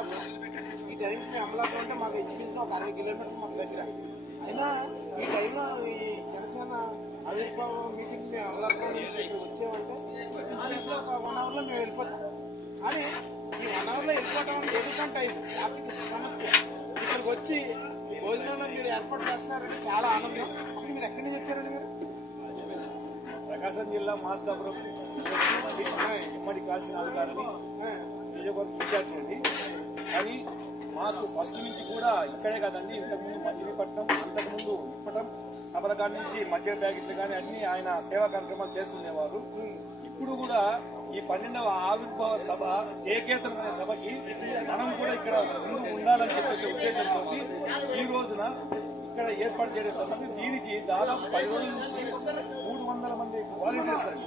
అమలాపురం. ఈ టైంకి మేము అమలాపురం అంటే మాకు ఇంచుమించు ఒక 60 కిలోమీటర్లు మాకు దగ్గర. అయినా ఈ టైంలో ఈ జనసేన ఆవిర్భావ మీటింగ్ మేము అమలాపురం నుంచి ఇక్కడ వచ్చామంటే ఇంచుమించు ఒక 1 అవర్లో మేము వెళ్ళిపోతాం. కానీ ఈ 1 అవర్లో వెళ్ళిపోవటం అంటే ఎదుగుతాం టైం ట్రాఫిక్ సమస్య. ఇక్కడికి వచ్చి భోజనంలో మీరు ఏర్పాటు చేస్తున్నారంటే చాలా ఆనందం. అసలు మీరు ఎక్కడి నుంచి వచ్చారండి? మీరు ప్రకాశం జిల్లా మార్కాపురం ఉమ్మడి కాశీనాథ్ గారిని నియోజకవర్గం ఇన్ఛార్జ్ అండి. కానీ మాకు ఫస్ట్ నుంచి కూడా ఇక్కడే కాదండి, ఇంతకుముందు మచిలీపట్నం, అంతకుముందు ఇప్పటం సబరగాడ్ నుంచి మద్యం ప్యాకెట్లు కానీ అన్ని ఆయన సేవా కార్యక్రమాలు చేస్తుండేవారు. ఇప్పుడు కూడా ఈ 12వ ఆవిర్భావ సభ జయకేతనం అనే సభకి మనం కూడా ఇక్కడ ముందు ఉండాలని చెప్పేసి ఉద్దేశంతో ఈ రోజున ఇక్కడ ఏర్పాటు చేయడం జరిగింది. దీనికి దాదాపు 10 రోజుల నుంచి 300 మంది వాలంటీర్స్ అండి,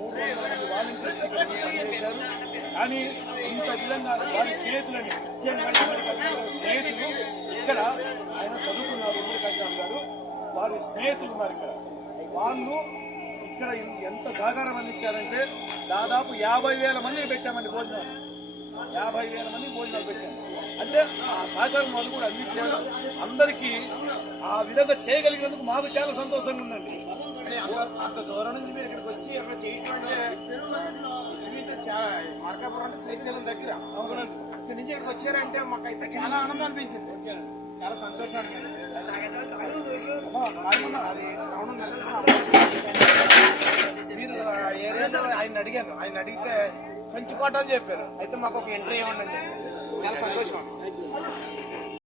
300 మంది వాలంటీర్స్ పనిచేశారు. కానీ ఇంత విధంగా వారి స్నేహితులని, ముఖ్యంగా స్నేహితులు ఇక్కడ ఆయన చదువుకున్నారు ఉమ్మడి కాశీనాథ్ గారు, వారి స్నేహితులు ఉన్నారు ఇక్కడ. వాళ్ళు ఇక్కడ ఎంత సహకారం అందించారంటే దాదాపు 50,000 మందిని పెట్టామండి భోజనాలు, 50,000 మందికి భోజనాలు పెట్టాము. అంటే ఆ సహకారం వాళ్ళు కూడా అందించారు. అందరికీ ఆ విధంగా చేయగలిగినందుకు మాకు చాలా సంతోషంగా ఉందండి. అంత దూరం నుంచి మీరు ఇక్కడికి వచ్చి అక్కడ చేయటం అంటే చాలా మార్కాపురం అంటే శ్రీశైలం దగ్గర, అక్కడి నుంచి ఇక్కడికి వచ్చారంటే మాకు అయితే చాలా ఆనందం అనిపించింది, చాలా సంతోషం అనిపించింది. అది రావడం మీరు ఏరియాలో ఆయన అడిగాను, ఆయన అడిగితే కంచుకోట అని చెప్పారు. అయితే మాకు ఒక ఎంట్రీ ఇవ్వండి అని చెప్పారు. చాలా సంతోషం.